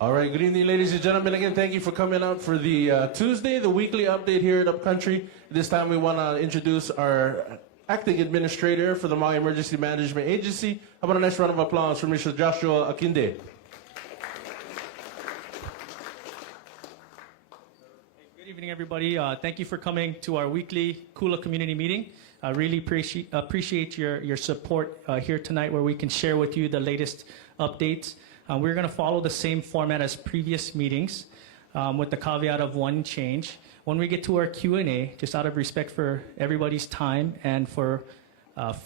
All right, good evening, ladies and gentlemen. Again, thank you for coming out for the Tuesday, the weekly update here at Upcountry. This time we want to introduce our acting administrator for the Maui Emergency Management Agency. How about a nice round of applause for Mr. Joshua Akinde? Good evening, everybody. Thank you for coming to our weekly Kula community meeting. I really appreciate your support here tonight, where we can share with you the latest updates. We're going to follow the same format as previous meetings, with the caveat of one change. When we get to our Q&A, just out of respect for everybody's time and for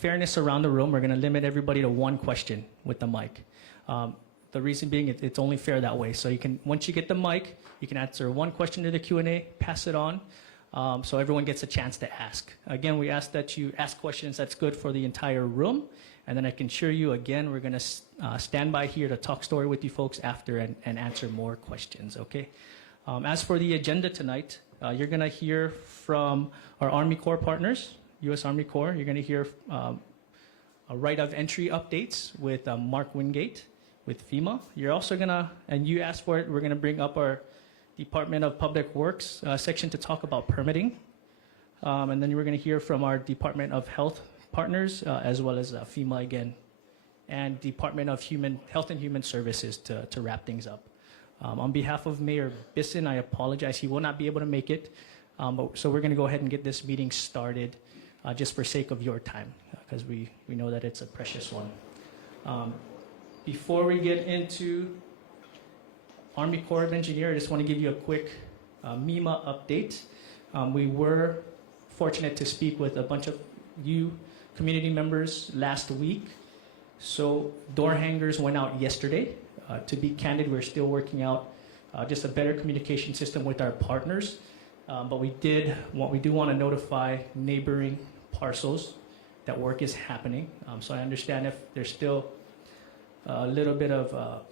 fairness around the room, we're going to limit everybody to one question with the mic. The reason being, it's only fair that way. So you can, once you get the mic, you can answer one question to the Q&A, pass it on, so everyone gets a chance to ask. Again, we ask that you ask questions that's good for the entire room. And then I can assure you, again, we're going to stand by here to talk story with you folks after and answer more questions, okay? As for the agenda tonight, you're going to hear from our Army Corps partners, U.S. Army Corps. You're going to hear a right of entry updates with Mark Wingate with FEMA. You're also going to, and you asked for it, we're going to bring up our Department of Public Works section to talk about permitting. And then we're going to hear from our Department of Health partners, as well as FEMA again, and Department of Health and Human Services to wrap things up. On behalf of Mayor Bisson, I apologize. He will not be able to make it. So we're going to go ahead and get this meeting started just for sake of your time, because we know that it's a precious one. Before we get into Army Corps of Engineers, I just want to give you a quick MEMA update. We were fortunate to speak with a bunch of you community members last week. So door hangers went out yesterday. To be candid, we're still working out just a better communication system with our partners. But we do want to notify neighboring parcels that work is happening. So I understand if there's still a little bit of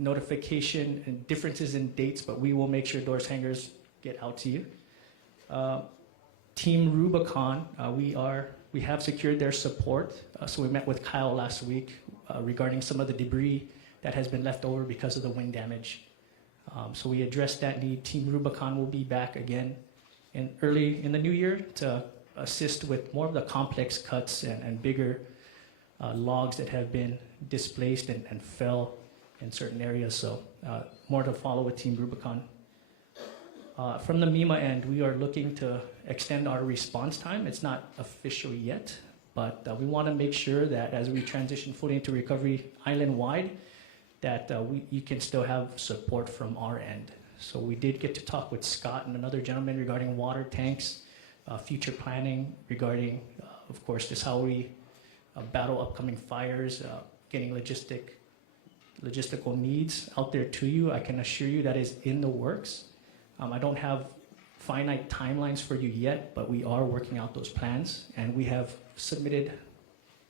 notification and differences in dates, but we will make sure doors hangers get out to you. Team Rubicon, we have secured their support. So we met with Kyle last week regarding some of the debris that has been left over because of the wind damage. So we addressed that need. Team Rubicon will be back again early in the new year to assist with more of the complex cuts and bigger logs that have been displaced and fell in certain areas. So more to follow with Team Rubicon. From the MEMA end, we are looking to extend our response time. It's not official yet, but we want to make sure that as we transition fully into recovery island-wide, that you can still have support from our end. So we did get to talk with Scott and another gentleman regarding water tanks, future planning regarding, of course, just how we battle upcoming fires, getting logistical needs out there to you. I can assure you that is in the works. I don't have finite timelines for you yet, but we are working out those plans, and we have submitted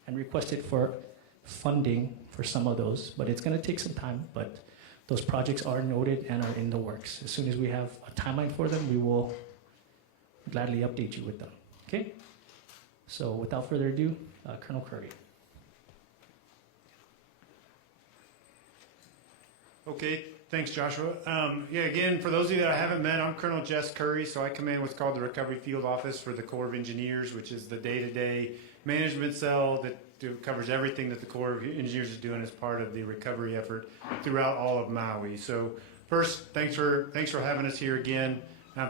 and requested for funding for some of those, but it's going to take some time. But those projects are noted and are in the works. As soon as we have a timeline for them, we will gladly update you with them. Okay? So without further ado, Colonel Curry. Okay, thanks, Joshua. Yeah, again, for those of you that I haven't met, I'm Colonel Jess Curry, so I command what's called the Recovery Field Office for the Corps of Engineers, which is the day-to-day management cell that covers everything that the Corps of Engineers is doing as part of the recovery effort throughout all of Maui. So first, thanks for having us here again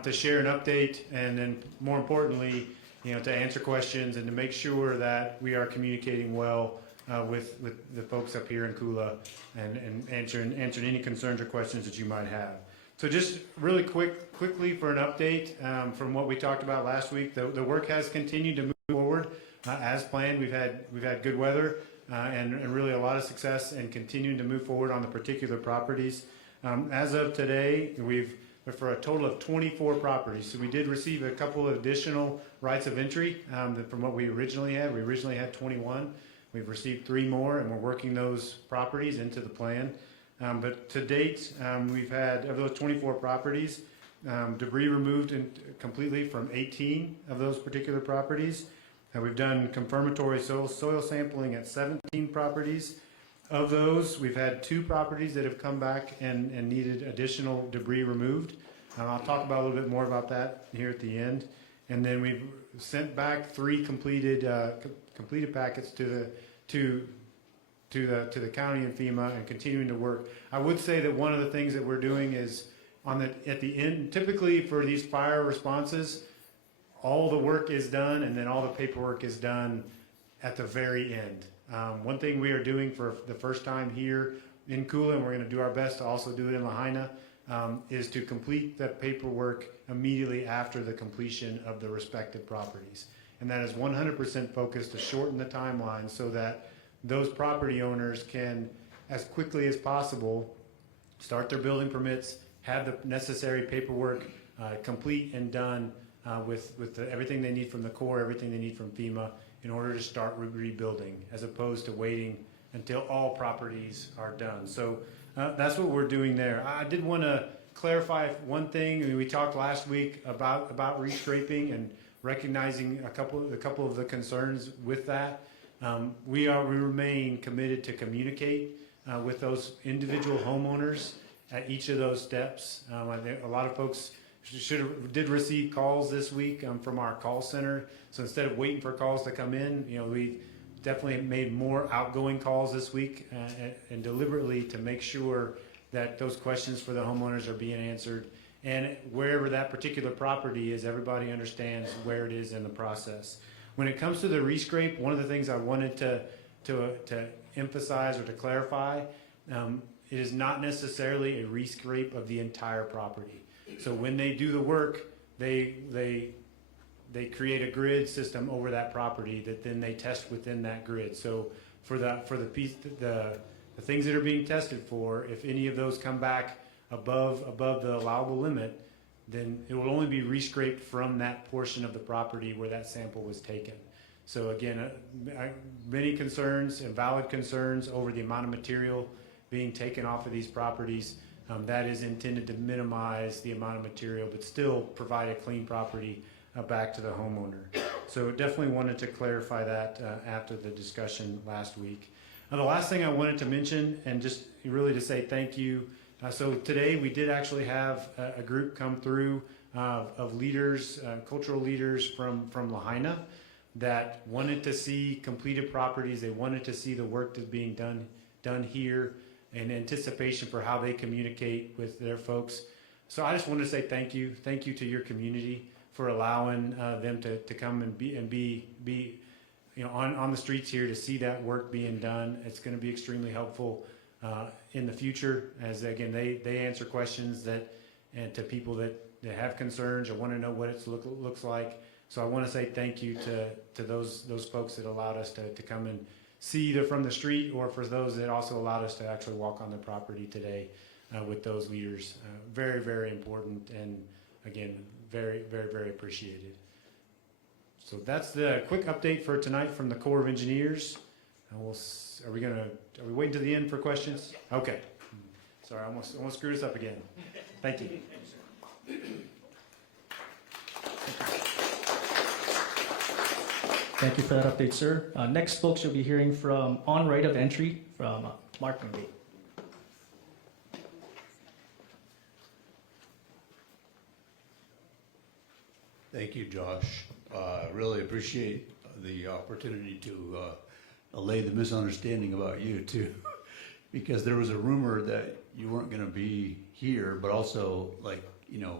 to share an update, and then more importantly, to answer questions and to make sure that we are communicating well with the folks up here in Kula and answering any concerns or questions that you might have. So just really quickly for an update from what we talked about last week, the work has continued to move forward as planned. We've had good weather and really a lot of success in continuing to move forward on the particular properties. As of today, we've for a total of 24 properties. So we did receive a couple of additional rights of entry from what we originally had. We originally had 21. We've received 3 more, and we're working those properties into the plan. But to date, we've had, of those 24 properties, debris removed completely from 18 of those particular properties. We've done confirmatory soil sampling at 17 properties. Of those, we've had 2 properties that have come back and needed additional debris removed. I'll talk about a little bit more about that here at the end. And then we've sent back 3 completed packets to the county and FEMA, and continuing to work. I would say that one of the things that we're doing is at the end, typically for these fire responses, all the work is done and then all the paperwork is done at the very end. One thing we are doing for the first time here in Kula, and we're going to do our best to also do it in Lahaina, is to complete the paperwork immediately after the completion of the respective properties. And that is 100% focused to shorten the timeline so that those property owners can, as quickly as possible, start their building permits, have the necessary paperwork complete and done with everything they need from the Corps, everything they need from FEMA, in order to start rebuilding, as opposed to waiting until all properties are done. So that's what we're doing there. I did want to clarify one thing. I mean, we talked last week about rescraping and recognizing a couple of the concerns with that. We remain committed to communicate with those individual homeowners at each of those steps. A lot of folks did receive calls this week from our call center. So instead of waiting for calls to come in, we definitely made more outgoing calls this week and deliberately to make sure that those questions for the homeowners are being answered. And wherever that particular property is, everybody understands where it is in the process. When it comes to the rescrape, one of the things I wanted to emphasize or to clarify, it is not necessarily a rescrape of the entire property. So when they do the work, they create a grid system over that property that then they test within that grid. So for the things that are being tested for, if any of those come back above the allowable limit, then it will only be rescraped from that portion of the property where that sample was taken. So again, many concerns and valid concerns over the amount of material being taken off of these properties. That is intended to minimize the amount of material, but still provide a clean property back to the homeowner. So definitely wanted to clarify that after the discussion last week. The last thing I wanted to mention, and just really to say thank you. So today we did actually have a group come through of leaders, cultural leaders from Lahaina that wanted to see completed properties. They wanted to see the work that's being done here in anticipation for how they communicate with their folks. So I just wanted to say thank you. Thank you to your community for allowing them to come and be on the streets here to see that work being done. It's going to be extremely helpful in the future, as again they answer questions and to people that have concerns or want to know what it looks like. So I want to say thank you to those folks that allowed us to come and see either from the street, or for those that also allowed us to actually walk on the property today with those leaders. Very, very important, and again, very, very, very appreciated. So that's the quick update for tonight from the Corps of Engineers. Are we waiting to the end for questions? Okay. Sorry, I almost screwed us up again. Thank you. Thank you for that update, sir. Next, folks, you'll be hearing from on right of entry from Mark Wingate. Thank you, Josh. Really appreciate the opportunity to allay the misunderstanding about you too, because there was a rumor that you weren't going to be here, but also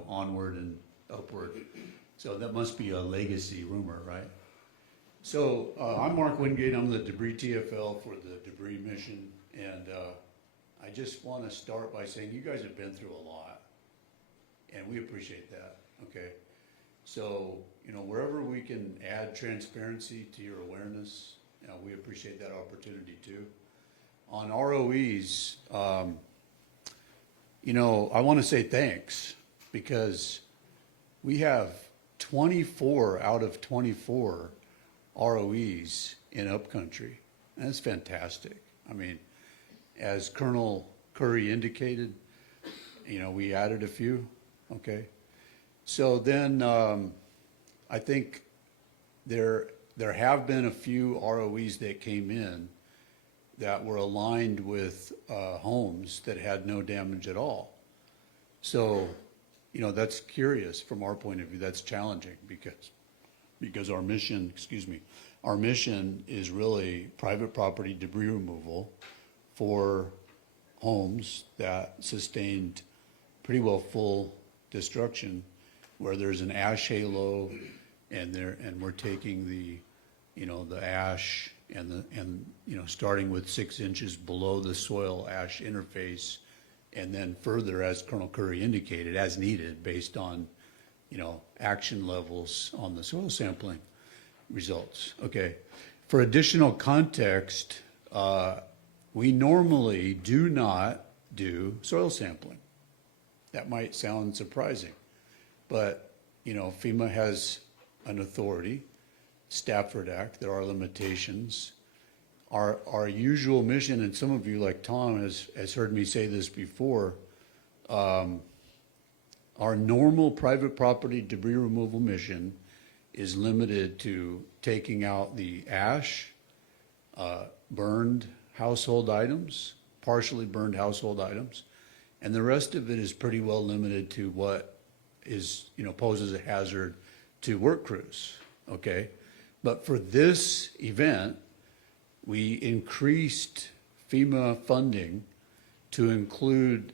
onward and upward. So that must be a legacy rumor, right? So I'm Mark Wingate. I'm the Debris TFL for the Debris Mission, and I just want to start by saying you guys have been through a lot, and we appreciate that. Okay. So, wherever we can add transparency to your awareness, we appreciate that opportunity too. On ROEs, I want to say thanks, because we have 24 out of 24 ROEs in Upcountry, and that's fantastic. I mean, as Colonel Curry indicated, we added a few, okay? So then I think there have been a few ROEs that came in, that were aligned with homes that had no damage at all. So, you know, that's curious from our point of view. That's challenging because our mission, our mission is really private property debris removal for homes that sustained pretty well full destruction, where there's an ash halo, and we're taking the, you know, the ash and you know, starting with 6 inches below the soil ash interface, and then further, as Colonel Curry indicated, as needed based on, you know, action levels on the soil sampling results. Okay. For additional context, we normally do not do soil sampling. That might sound surprising, but, you know, FEMA has an authority, Stafford Act, there are limitations. Our usual mission, and some of you, like Tom, has heard me say this before, our normal private property debris removal mission is limited to taking out the ash, burned household items, partially burned household items, and the rest of it is pretty well limited to what is, you know, poses a hazard to work crews, okay? But for this event, we increased FEMA funding to include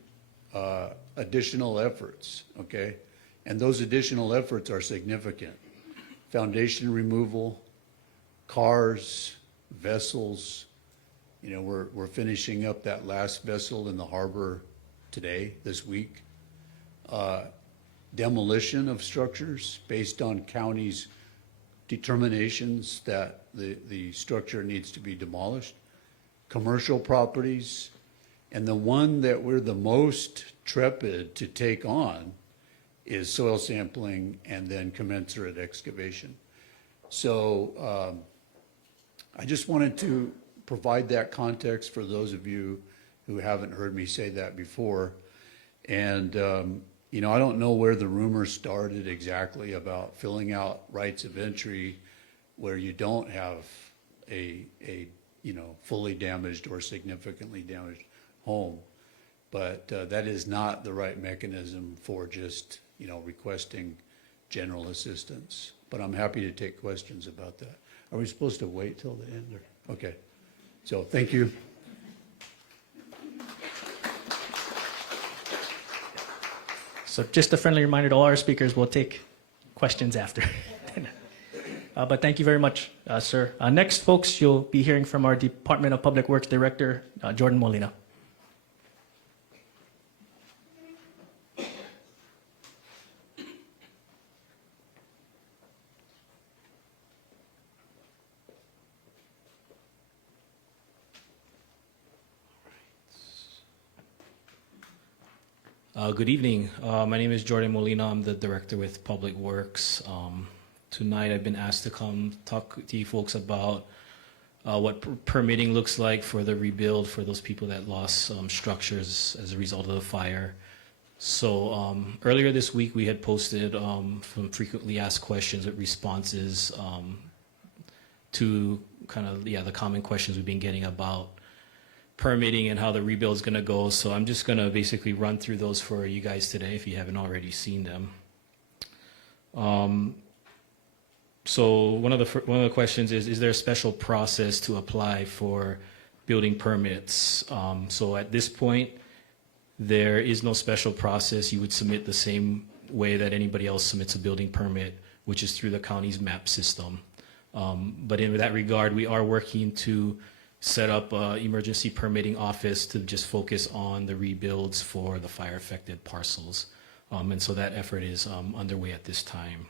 additional efforts, okay? And those additional efforts are significant. Foundation removal, cars, vessels. You know, we're finishing up that last vessel in the harbor today, this week. Demolition of structures based on counties' determinations that the structure needs to be demolished. Commercial properties, and the one that we're the most trepid to take on is soil sampling and then commensurate excavation. So I just wanted to provide that context for those of you who haven't heard me say that before. And you know, I don't know where the rumor started exactly about filling out rights of entry where you don't have a you know, fully damaged or significantly damaged home. But that is not the right mechanism for just, you know, requesting general assistance. But I'm happy to take questions about that. Are we supposed to wait till the end? Or? Okay. So thank you. So just a friendly reminder to all our speakers, we'll take questions after. But thank you very much, sir. Next, folks, you'll be hearing from our Department of Public Works Director, Jordan Molina. Good evening. My name is Jordan Molina. I'm the director with Public Works. Tonight I've been asked to come talk to you folks about what permitting looks like for the rebuild for those people that lost structures as a result of the fire. So earlier this week we had posted some frequently asked questions with responses to kind of, the common questions we've been getting about permitting and how the rebuild is going to go. So I'm just going to basically run through those for you guys today if you haven't already seen them. So one of the questions is there a special process to apply for building permits? So at this point, there is no special process. You would submit the same way that anybody else submits a building permit, which is through the county's MAP system. But in that regard, we are working to set up an emergency permitting office to just focus on the rebuilds for the fire affected parcels. And so that effort is underway at this time.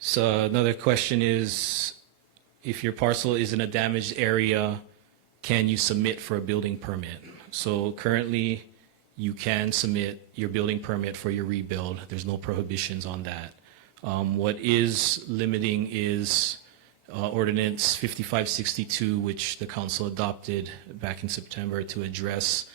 So another question is, if your parcel is in a damaged area, can you submit for a building permit? So currently you can submit your building permit for your rebuild. There's no prohibitions on that. What is limiting is Ordinance 5562, which the council adopted back in September to address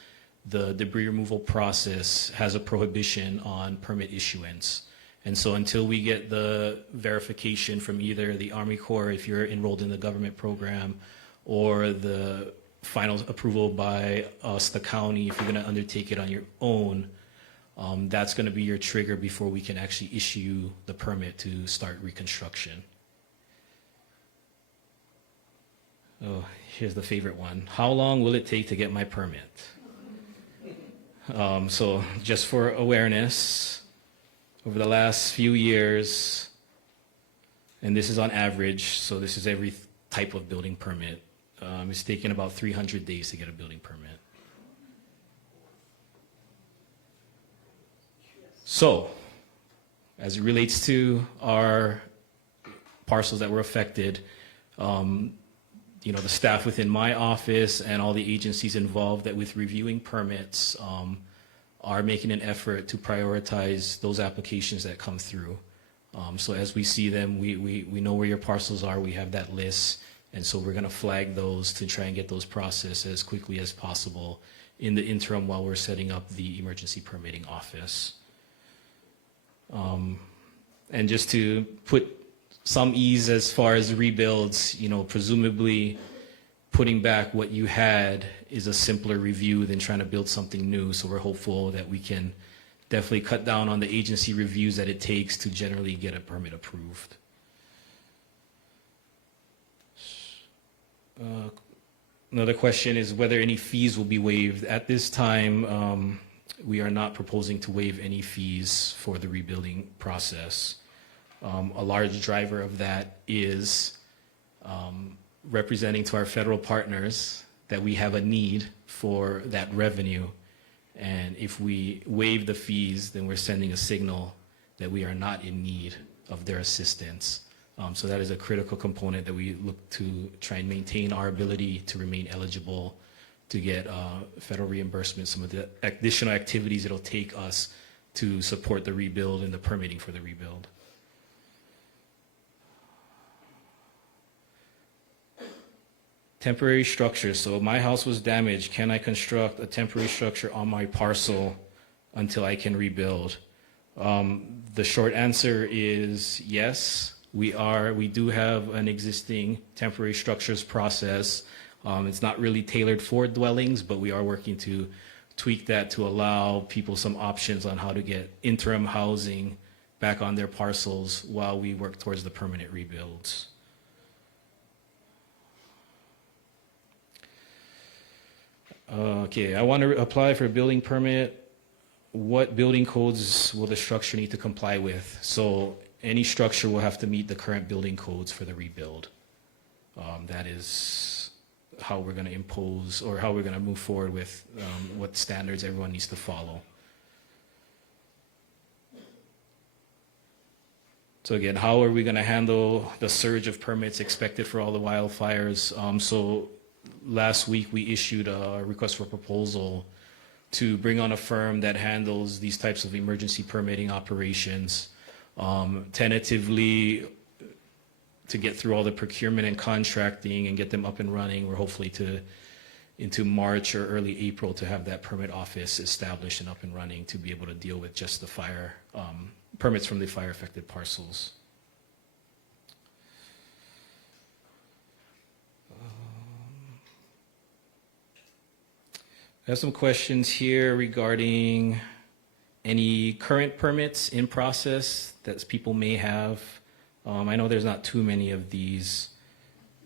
the debris removal process, has a prohibition on permit issuance. And so until we get the verification from either the Army Corps, if you're enrolled in the government program, or the final approval by us, the county, if you're going to undertake it on your own, that's going to be your trigger before we can actually issue the permit to start reconstruction. Oh, here's the favorite one. How long will it take to get my permit? So just for awareness, over the last few years, and this is on average, so this is every type of building permit, it's taken about 300 days to get a building permit. So, as it relates to our parcels that were affected, you know, the staff within my office and all the agencies involved that with reviewing permits are making an effort to prioritize those applications that come through. So as we see them, we know where your parcels are, we have that list, and so we're gonna flag those to try and get those processed as quickly as possible in the interim while we're setting up the emergency permitting office. And just to put some ease as far as rebuilds, you know, presumably putting back what you had is a simpler review than trying to build something new. So we're hopeful that we can definitely cut down on the agency reviews that it takes to generally get a permit approved. Another question is whether any fees will be waived. At this time, we are not proposing to waive any fees for the rebuilding process. A large driver of that is representing to our federal partners that we have a need for that revenue. And if we waive the fees, then we're sending a signal that we are not in need of their assistance. So that is a critical component that we look to try and maintain our ability to remain eligible to get federal reimbursement, some of the additional activities it'll take us to support the rebuild and the permitting for the rebuild. Temporary structures. So my house was damaged. Can I construct a temporary structure on my parcel until I can rebuild? The short answer is yes. We do have an existing temporary structures process. It's not really tailored for dwellings, but we are working to tweak that to allow people some options on how to get interim housing back on their parcels while we work towards the permanent rebuilds. Okay, I want to apply for a building permit. What building codes will the structure need to comply with? So any structure will have to meet the current building codes for the rebuild. That is how we're going to impose or how we're going to move forward with what standards everyone needs to follow. So again, how are we going to handle the surge of permits expected for all the wildfires? So last week we issued a request for proposal to bring on a firm that handles these types of emergency permitting operations. Tentatively, to get through all the procurement and contracting and get them up and running, we're hopefully into March or early April to have that permit office established and up and running to be able to deal with just the fire permits from the fire affected parcels. I have some questions here regarding any current permits in process that people may have. I know there's not too many of these,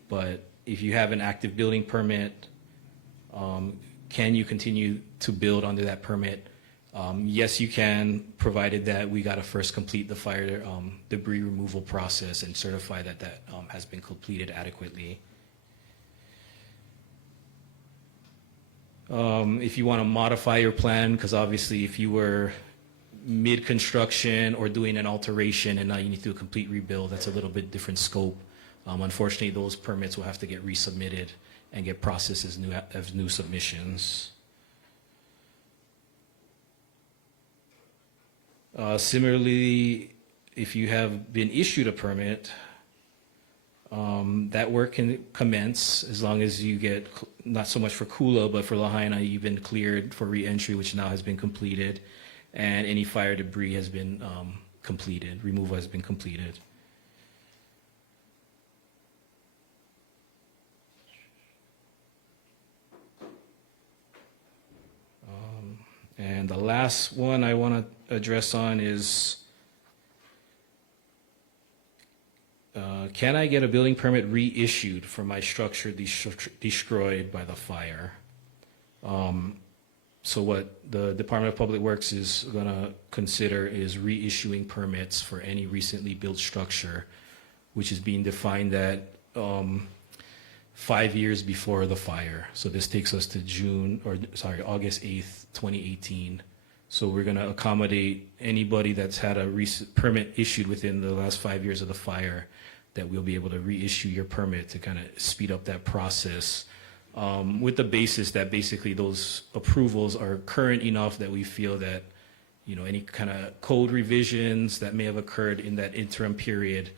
but if you have an active building permit, can you continue to build under that permit? Yes, you can, provided that we got to first complete the fire debris removal process and certify that that has been completed adequately. If you want to modify your plan, because obviously if you were mid-construction or doing an alteration and now you need to do a complete rebuild, that's a little bit different scope. Unfortunately, those permits will have to get resubmitted and get processed as new submissions. Similarly, if you have been issued a permit, that work can commence as long as you get, not so much for Kula, but for Lahaina, you've been cleared for re-entry, which now has been completed, and any fire debris has been completed. Removal has been completed. And the last one I want to address on is, can I get a building permit reissued for my structure destroyed by the fire? So what the Department of Public Works is going to consider is reissuing permits for any recently built structure, which is being defined at 5 years before the fire. So this takes us to August 8th, 2018. So we're going to accommodate anybody that's had a recent permit issued within the last 5 years of the fire, that we'll be able to reissue your permit to kind of speed up that process, with the basis that basically those approvals are current enough that we feel that, you know, any kind of code revisions that may have occurred in that interim period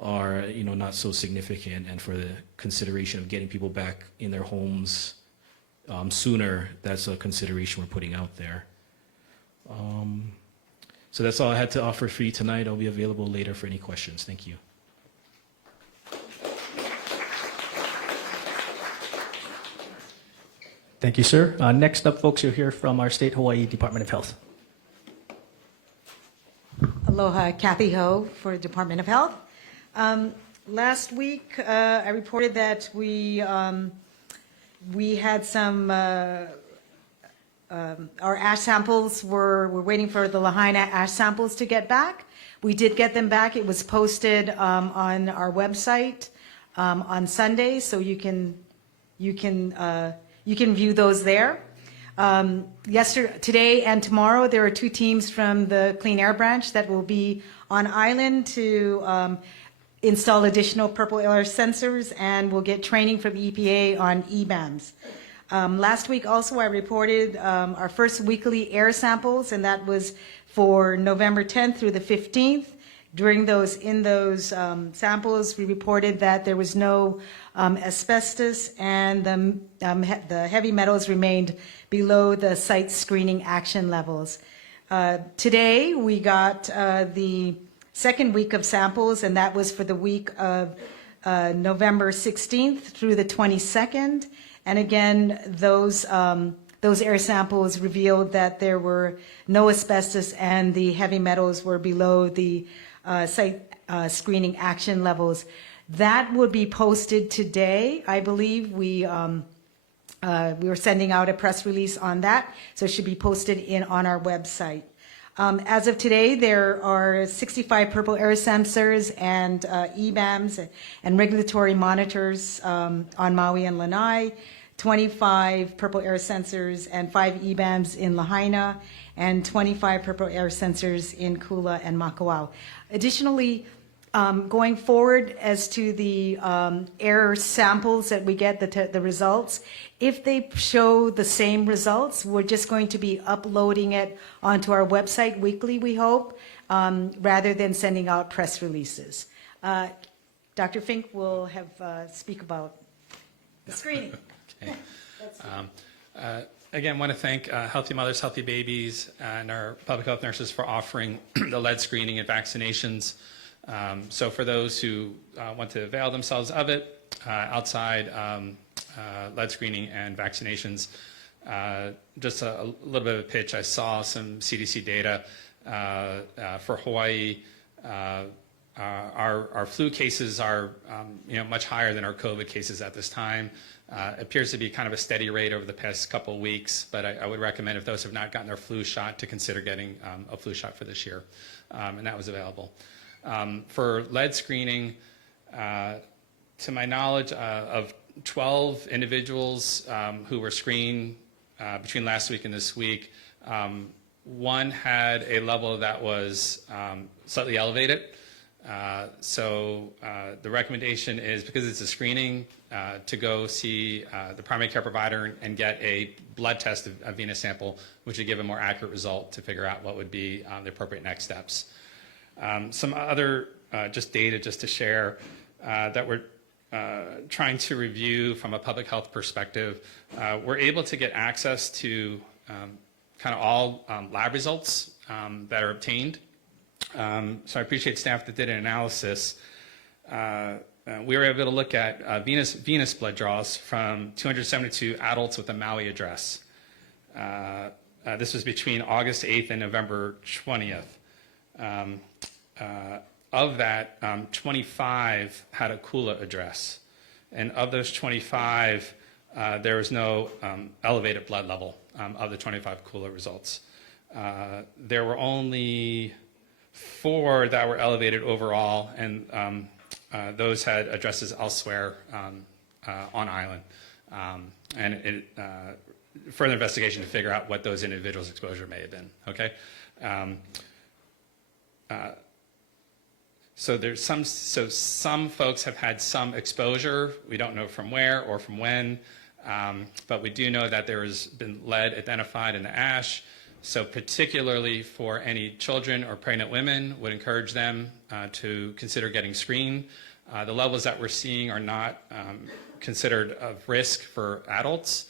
are, you know, not so significant, and for the consideration of getting people back in their homes sooner, that's a consideration we're putting out there. So that's all I had to offer for you tonight. I'll be available later for any questions. Thank you. Thank you, sir. Next up, folks, you'll hear from our state Hawaii Department of Health. Aloha, Kathy Ho for Department of Health. Last week, I reported that we had some, our ash samples we're waiting for the Lahaina ash samples to get back. We did get them back. It was posted on our website on Sunday, so you can view those there. Today and tomorrow, there are 2 teams from the Clean Air Branch that will be on island to install additional purple air sensors, and we'll get training from EPA on EBAMs. Last week also I reported our first weekly air samples, and that was for November 10th through the 15th. In those samples, we reported that there was no asbestos, and the heavy metals remained below the site screening action levels. Today, we got the second week of samples, and that was for the week of November 16th through the 22nd. And again, those air samples revealed that there were no asbestos, and the heavy metals were below the site screening action levels. That would be posted today. I believe we were sending out a press release on that, so it should be posted on our website. As of today, there are 65 purple air sensors and EBAMs and regulatory monitors on Maui and Lanai, 25 purple air sensors and 5 EBAMs in Lahaina, and 25 purple air sensors in Kula and Makawao. Additionally, going forward as to the air samples that we get, the results, if they show the same results, we're just going to be uploading it onto our website weekly, we hope, rather than sending out press releases. Dr. Fink will speak about the screening. Okay. Again, want to thank Healthy Mothers, Healthy Babies, and our public health nurses for offering the lead screening and vaccinations. So for those who want to avail themselves of it, outside lead screening and vaccinations, just a little bit of a pitch. I saw some CDC data for Hawaii. Our flu cases are much higher than our COVID cases at this time. Appears to be kind of a steady rate over the past couple of weeks, but I would recommend, if those have not gotten their flu shot, to consider getting a flu shot for this year, and that was available. For lead screening, to my knowledge, of 12 individuals who were screened between last week and this week, one had a level that was slightly elevated. So the recommendation is, because it's a screening, to go see the primary care provider and get a blood test, a venous sample, which would give a more accurate result to figure out what would be the appropriate next steps. Some other just data just to share that we're trying to review from a public health perspective. We're able to get access to kind of all lab results that are obtained So I appreciate staff that did an analysis. We were able to look at venous blood draws from 272 adults with a Maui address. This was between August 8th and November 20th. Of that, 25 had a Kula address. And of those 25, there was no elevated blood level of the 25 Kula results. There were only 4 that were elevated overall, and those had addresses elsewhere on island. And further investigation to figure out what those individuals' exposure may have been, okay? So some folks have had some exposure. We don't know from where or from when, but we do know that there has been lead identified in the ash. So particularly for any children or pregnant women, would encourage them to consider getting screened. The levels that we're seeing are not considered of risk for adults.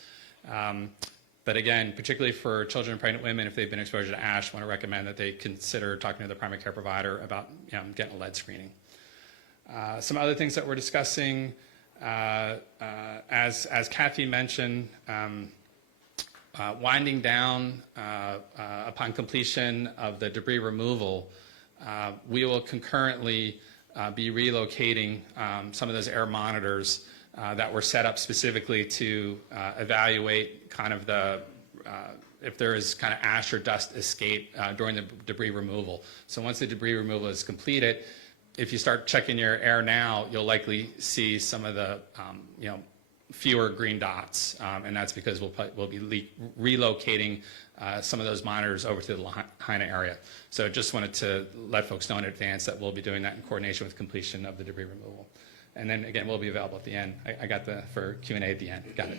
But again, particularly for children and pregnant women, if they've been exposed to ash, I want to recommend that they consider talking to their primary care provider about getting a lead screening. Some other things that we're discussing, as Kathy mentioned, winding down upon completion of the debris removal, we will concurrently be relocating some of those air monitors that were set up specifically to evaluate kind of the if there is kind of ash or dust escape during the debris removal. So once the debris removal is completed, if you start checking your air now, you'll likely see some of the fewer green dots, and that's because we'll be relocating some of those monitors over to the Lahaina area. So just wanted to let folks know in advance that we'll be doing that in coordination with completion of the debris removal. And then again, we'll be available at the end. I got for Q&A at the end. Got it.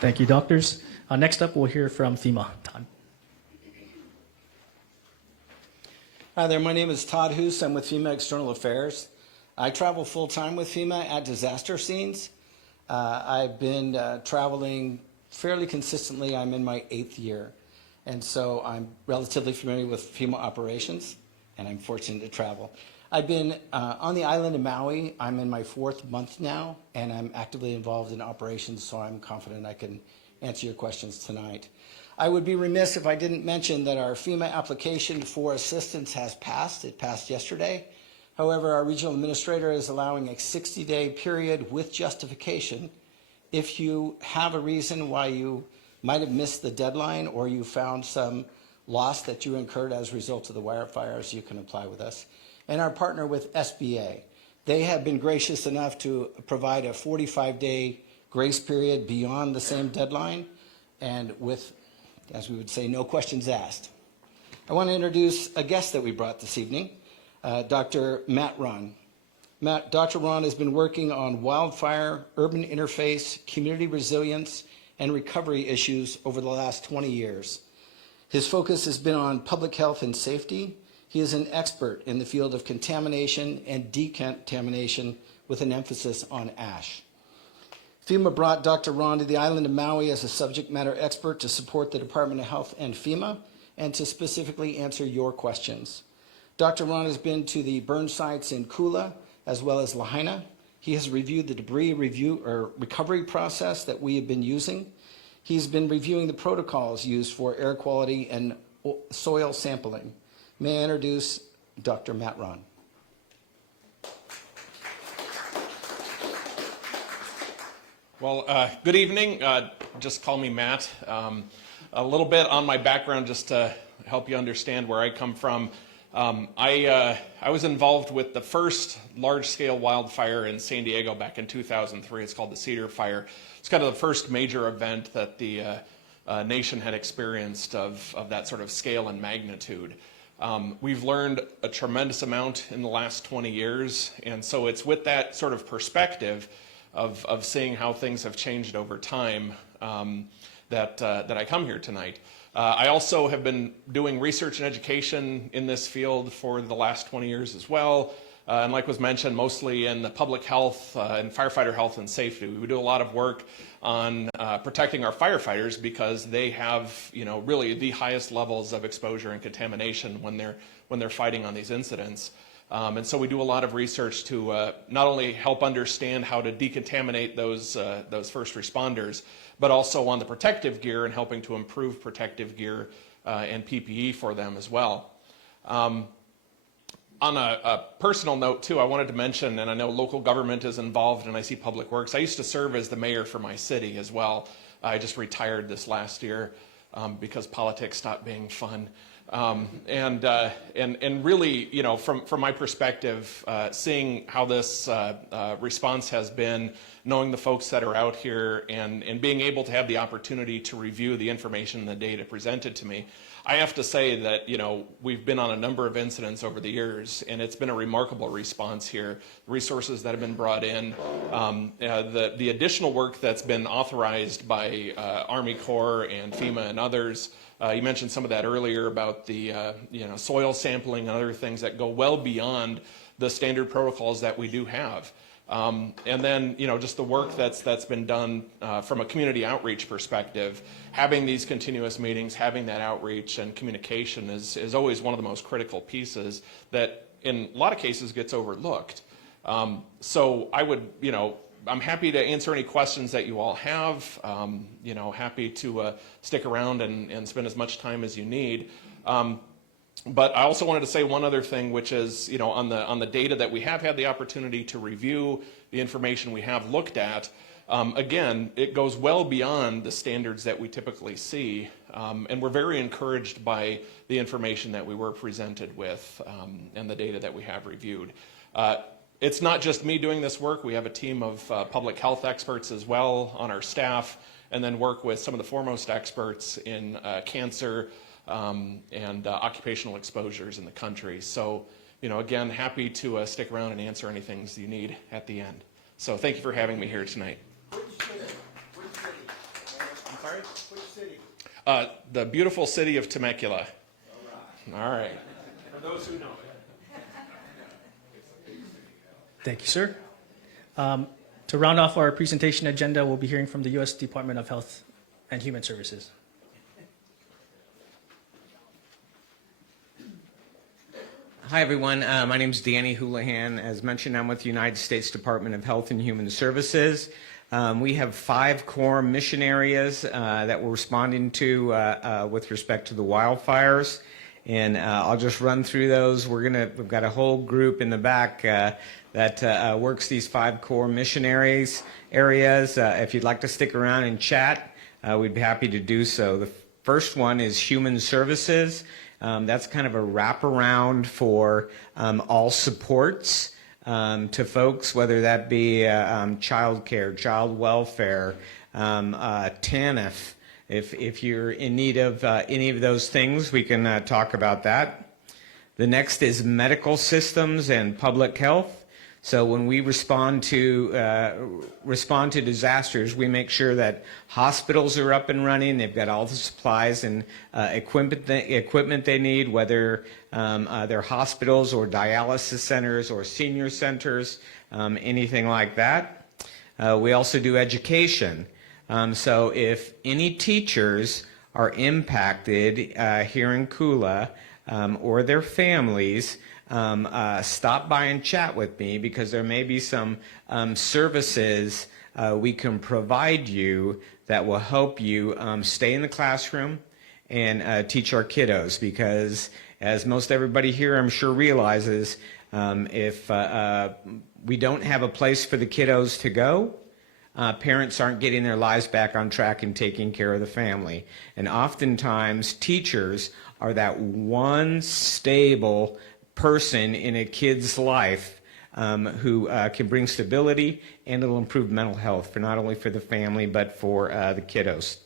Thank you, doctors. Next up, we'll hear from FEMA. Todd. Hi there, my name is Todd Hoos. I'm with FEMA External Affairs. I travel full-time with FEMA at disaster scenes. I've been traveling fairly consistently. I'm in my 8th year. And so I'm relatively familiar with FEMA operations, and I'm fortunate to travel. I've been on the island of Maui. I'm in my 4th month now, and I'm actively involved in operations, so I'm confident I can answer your questions tonight. I would be remiss if I didn't mention that our FEMA application for assistance has passed. It passed yesterday. However, our regional administrator is allowing a 60-day period with justification if you have a reason why you might have missed the deadline or you found some loss that you incurred as a result of the wildfires, you can apply with us. And our partner with SBA, they have been gracious enough to provide a 45-day grace period beyond the same deadline, and with, as we would say, no questions asked. I want to introduce a guest that we brought this evening, Dr. Matt Ron. Dr. Ron has been working on wildfire, urban interface, community resilience, and recovery issues over the last 20 years. His focus has been on public health and safety. He is an expert in the field of contamination and decontamination with an emphasis on ash. FEMA brought Dr. Ron to the island of Maui as a subject matter expert to support the Department of Health and FEMA and to specifically answer your questions. Dr. Ron has been to the burn sites in Kula as well as Lahaina. He has reviewed the debris recovery process that we have been using. He's been reviewing the protocols used for air quality and soil sampling. May I introduce Dr. Matt Ron. Well, good evening. Just call me Matt. A little bit on my background just to help you understand where I come from. I was involved with the first large-scale wildfire in San Diego back in 2003. It's called the Cedar Fire. It's kind of the first major event that the nation had experienced of that sort of scale and magnitude. We've learned a tremendous amount in the last 20 years, and so it's with that sort of perspective of seeing how things have changed over time that I come here tonight. I also have been doing research and education in this field for the last 20 years as well. and like was mentioned, mostly in the public health and firefighter health and safety. We do a lot of work on protecting our firefighters because they have, really the highest levels of exposure and contamination when they're fighting on these incidents. And so we do a lot of research to not only help understand how to decontaminate those first responders, but also on the protective gear and helping to improve protective gear and PPE for them as well. On a personal note too, I wanted to mention, and I know local government is involved and I see public works. I used to serve as the mayor for my city as well. I just retired this last year because politics stopped being fun. And really, from my perspective, seeing how this response has been, knowing the folks that are out here, and being able to have the opportunity to review the information and the data presented to me, I have to say that, we've been on a number of incidents over the years, and it's been a remarkable response here. Resources that have been brought in, the additional work that's been authorized by Army Corps and FEMA and others. You mentioned some of that earlier about the soil sampling and other things that go well beyond the standard protocols that we do have. And then, just the work that's been done from a community outreach perspective. Having these continuous meetings, having that outreach and communication is always one of the most critical pieces that in a lot of cases gets overlooked. So I would, I'm happy to answer any questions that you all have. Happy to stick around and spend as much time as you need. But I also wanted to say one other thing, which is, on the data that we have had the opportunity to review, the information we have looked at, again, it goes well beyond the standards that we typically see, and we're very encouraged by the information that we were presented with and the data that we have reviewed. It's not just me doing this work. We have a team of public health experts as well on our staff, and then work with some of the foremost experts in cancer, and occupational exposures in the country. So, again, happy to stick around and answer anything you need at the end. So thank you for having me here tonight. Which city? I'm sorry? Which city? The beautiful city of Temecula. All right. For those who know. Thank you, sir. To round off our presentation agenda, we'll be hearing from the U.S. Department of Health and Human Services. Hi, everyone. My name is Danny Houlihan. As mentioned, I'm with the United States Department of Health and Human Services. We have 5 core mission areas that we're responding to with respect to the wildfires. And I'll just run through those. We've got a whole group in the back that works these 5 core mission areas. If you'd like to stick around and chat, we'd be happy to do so. The first one is human services. That's kind of a wraparound for all supports to folks, whether that be child care, child welfare, TANF. If you're in need of any of those things, we can talk about that. The next is medical systems and public health. So when we respond to disasters, we make sure that hospitals are up and running. They've got all the supplies and equipment they need, whether they're hospitals or dialysis centers or senior centers, anything like that. We also do education. So if any teachers are impacted here in Kula or their families, stop by and chat with me, because there may be some services we can provide you that will help you stay in the classroom and teach our kiddos, because as most everybody here I'm sure realizes, if we don't have a place for the kiddos to go, parents aren't getting their lives back on track and taking care of the family. And oftentimes teachers are that one stable person in a kid's life who can bring stability, and it'll improve mental health for not only for the family but for the kiddos.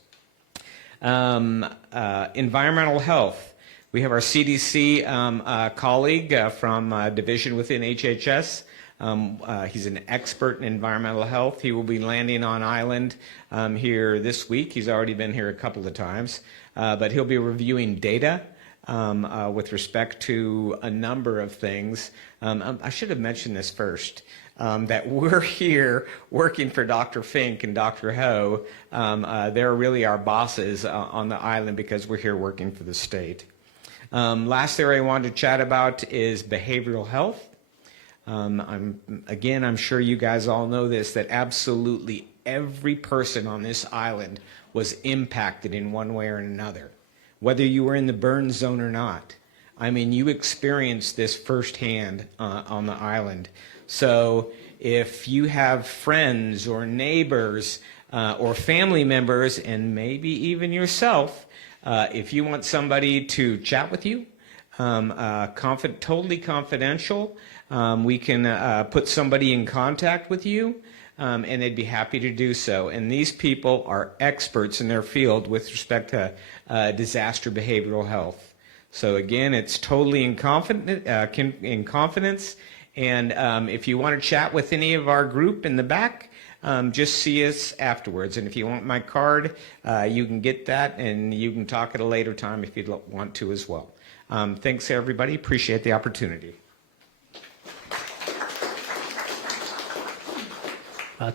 Environmental health. We have our CDC colleague from division within HHS. He's an expert in environmental health. He will be landing on island here this week. He's already been here a couple of times, but he'll be reviewing data with respect to a number of things. I should have mentioned this first, that we're here working for Dr. Fink and Dr. Ho. They're really our bosses on the island because we're here working for the state. Last area I wanted to chat about is behavioral health. I'm sure you guys all know this, that absolutely every person on this island was impacted in one way or another, whether you were in the burn zone or not. I mean, you experienced this firsthand on the island. So if you have friends or neighbors or family members, and maybe even yourself, if you want somebody to chat with you, totally confidential, we can put somebody in contact with you, and they'd be happy to do so. And these people are experts in their field with respect to disaster behavioral health. So again, it's totally in confidence. And if you want to chat with any of our group in the back, just see us afterwards. And if you want my card, you can get that, and you can talk at a later time if you want to as well. Thanks, everybody. Appreciate the opportunity.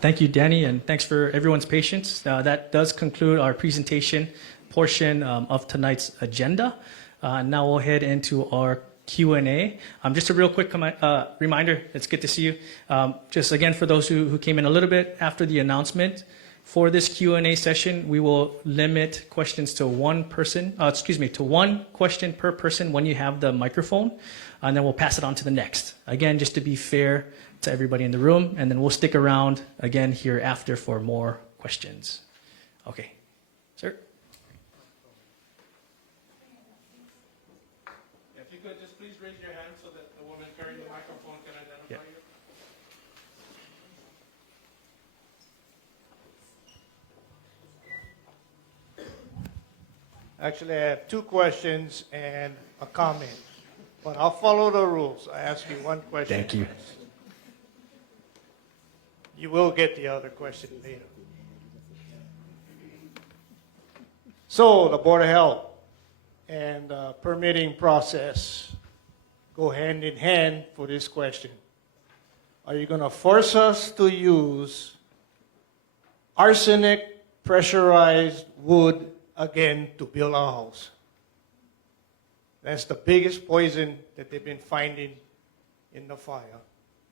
Thank you, Danny, and thanks for everyone's patience. That does conclude our presentation portion of tonight's agenda. Now we'll head into our Q&A. Just a real quick reminder, it's good to see you. Just again, for those who came in a little bit after the announcement, for this Q&A session, we will limit questions to one question per person when you have the microphone, and then we'll pass it on to the next. Again, just to be fair to everybody in the room, and then we'll stick around again here after for more questions. Okay, sir. If you could just please raise your hand so that the woman carrying the microphone can identify you. Actually, I have two questions and a comment, but I'll follow the rules. I ask you one question. Thank you. first. You will get the other question later. So the Board of Health and permitting process go hand in hand for this question. Are you going to force us to use arsenic pressurized wood again to build our house? That's the biggest poison that they've been finding in the fire,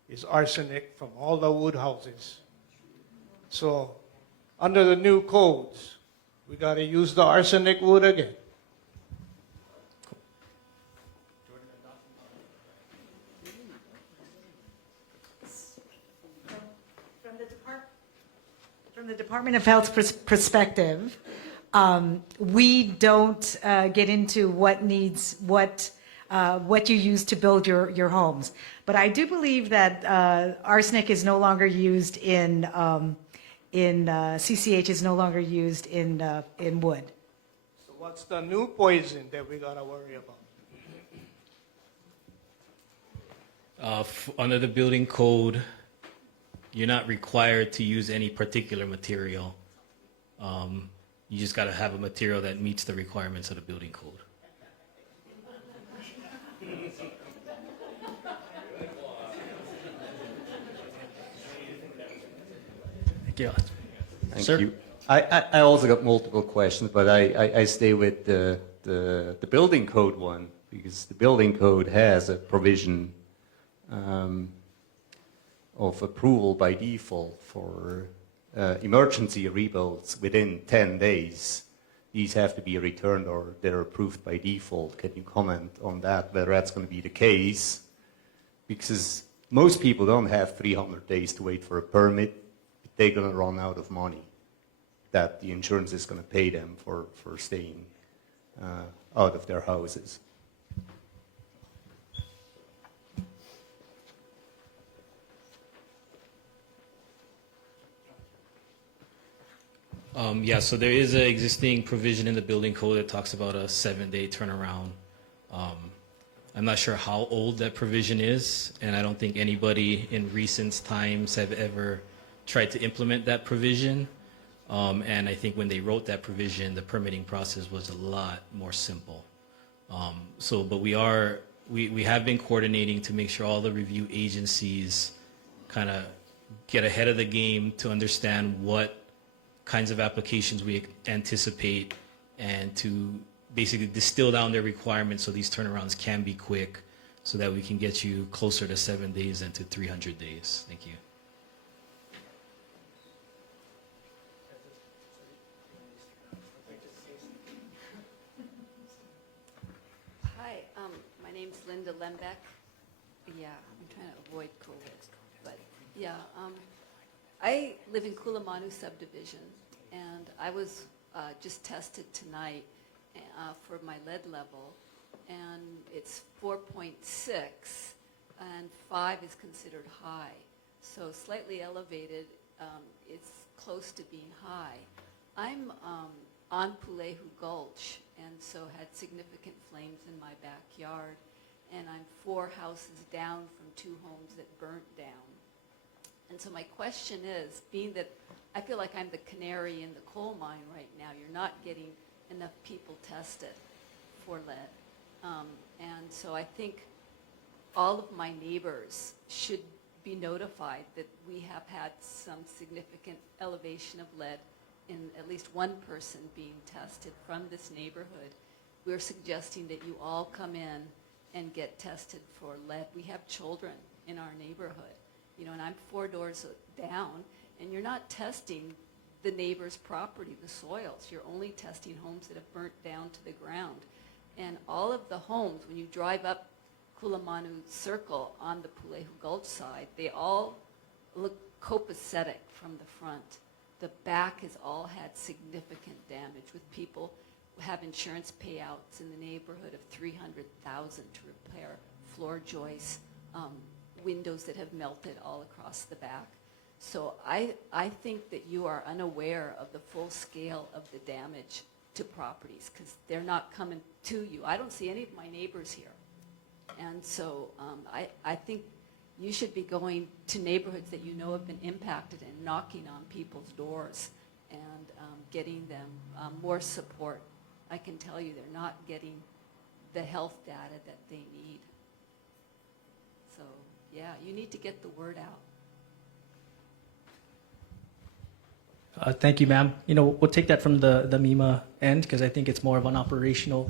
is arsenic from all the wood houses. So under the new codes, we got to use the arsenic wood again. From the Department of Health's perspective, we don't get into what you use to build your homes. But I do believe that arsenic is no longer used in CCH is no longer used in wood. So what's the new poison that we got to worry about? Under the building code, you're not required to use any particular material. You just got to have a material that meets the requirements of the building code. Thank Thank you. I also got multiple questions, but I stay with the building code one, because the building code has a provision of approval by default for emergency rebuilds within 10 days. These have to be returned or they're approved by default. Can you comment on that, whether that's going to be the case? Because most people don't have 300 days to wait for a permit. They're going to run out of money that the insurance is going to pay them for staying out of their houses. Yeah, so there is an existing provision in the building code that talks about a 7-day turnaround. I'm not sure how old that provision is, and I don't think anybody in recent times have ever tried to implement that provision. And I think when they wrote that provision, the permitting process was a lot more simple. But we have been coordinating to make sure all the review agencies kind of get ahead of the game to understand what kinds of applications we anticipate and to basically distill down their requirements so these turnarounds can be quick so that we can get you closer to 7 days than to 300 days. Thank you. Hi, my name's Linda Lembeck. Yeah, I'm trying to avoid COVID, but yeah, I live in Kulamanu subdivision, and I was just tested tonight for my lead level, and it's 4.6, and 5 is considered high. So slightly elevated, it's close to being high. I'm on Pulehu Gulch, and so had significant flames in my backyard, and I'm 4 houses down from 2 homes that burnt down. And so my question is, being that I feel like I'm the canary in the coal mine right now, you're not getting enough people tested for lead. And so I think all of my neighbors should be notified that we have had some significant elevation of lead in at least one person being tested from this neighborhood. We're suggesting that you all come in and get tested for lead. We have children in our neighborhood, you know, and I'm 4 doors down, and you're not testing the neighbor's property, the soils. You're only testing homes that have burnt down to the ground. And all of the homes, when you drive up Kulamanu Circle on the Pulehu Gulch side, they all look copacetic from the front. The back has all had significant damage, with people who have insurance payouts in the neighborhood of $300,000 to repair floor joists, windows that have melted all across the back. So I think that you are unaware of the full scale of the damage to properties, because they're not coming to you. I don't see any of my neighbors here. And so I think you should be going to neighborhoods that you know have been impacted and knocking on people's doors and getting them more support. I can tell you they're not getting the health data that they need. So yeah, you need to get the word out. Thank you, ma'am. You know, we'll take that from the MEMA end, because I think it's more of an operational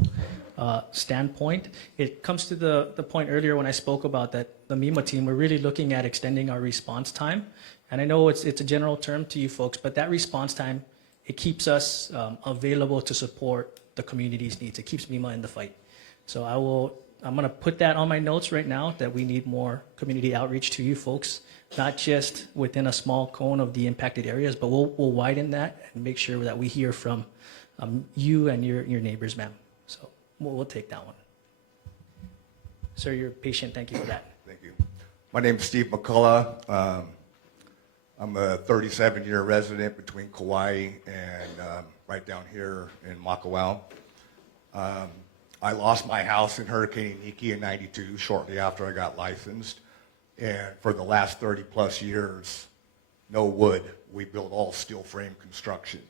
standpoint. It comes to the point earlier when I spoke about that the MEMA team, we're really looking at extending our response time. And I know it's a general term to you folks, but that response time, it keeps us available to support the community's needs. It keeps MEMA in the fight. So I'm going to put that on my notes right now, that we need more community outreach to you folks, not just within a small cone of the impacted areas, but we'll widen that and make sure that we hear from you and your neighbors, ma'am. So we'll take that one. Sir, you're patient. Thank you for that. Thank you. My name is Steve McCullough. I'm a 37-year resident between Kauai and right down here in Makawao. I lost my house in Hurricane Iniki in '92, shortly after I got licensed. And for the last 30 plus years, no wood. We built all steel frame construction.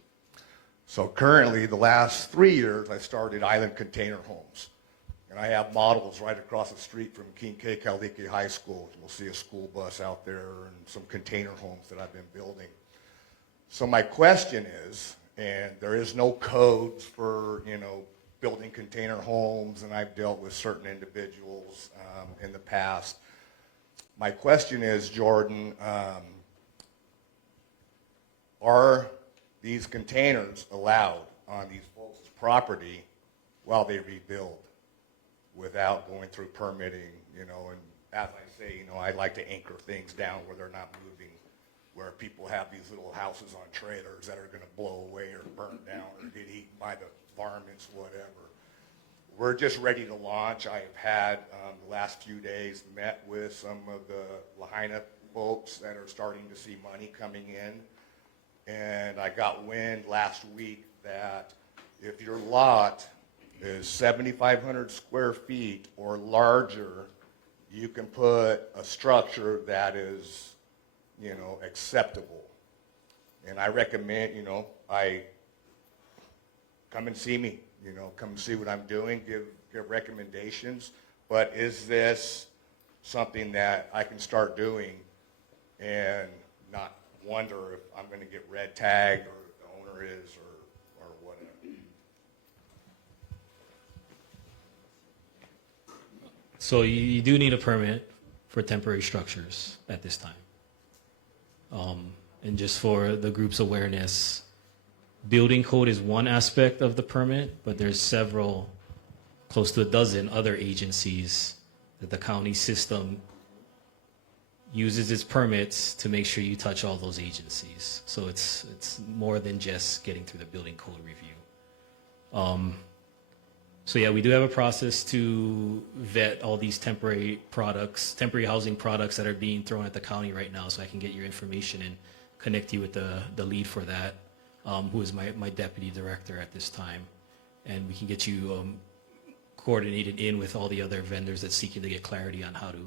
So currently, the last 3 years, I started island container homes. And I have models right across the street from Kinke Kaliki High School. You'll see a school bus out there and some container homes that I've been building. So my question is, and there is no codes for, building container homes, and I've dealt with certain individuals in the past. My question is, Jordan, are these containers allowed on these folks' property while they rebuild without going through permitting, and as I say, I like to anchor things down where they're not moving, where people have these little houses on trailers that are going to blow away or burn down or get eaten by the varmints, whatever. We're just ready to launch. I have had, the last few days, met with some of the Lahaina folks that are starting to see money coming in. And I got wind last week that if your lot is 7,500 square feet or larger, you can put a structure that is, acceptable. And I recommend, I come and see me. you know, come see what I'm doing, give recommendations. But is this something that I can start doing and not wonder if I'm going to get red tagged or if the owner is or whatever? So you do need a permit for temporary structures at this time. And just for the group's awareness, building code is one aspect of the permit, but there's several, close to a dozen other agencies that the county system uses its permits to make sure you touch all those agencies. So it's more than just getting through the building code review. So yeah, we do have a process to vet all these temporary housing products that are being thrown at the county right now. So I can get your information and connect you with the lead for that, who is my deputy director at this time. And we can get you coordinated in with all the other vendors that's seeking to get clarity on how to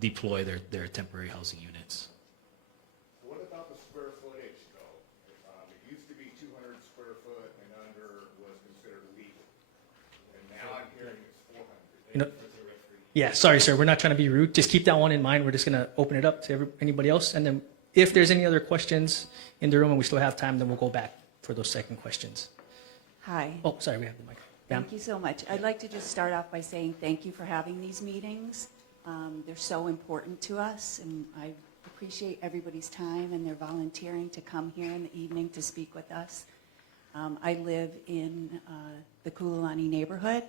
deploy their temporary housing units. What about the square footage, though? It used to be 200 square foot and under was considered legal, and now I'm hearing it's 400. You know, yeah, sorry, sir. We're not trying to be rude. Just keep that one in mind. We're just going to open it up to anybody else. And then if there's any other questions in the room and we still have time, then we'll go back for those second questions. Hi. Oh, sorry, we have the mic. Ma'am? Thank you so much. I'd like to just start off by saying thank you for having these meetings. They're so important to us, and I appreciate everybody's time and their volunteering to come here in the evening to speak with us. I live in the Kulani neighborhood,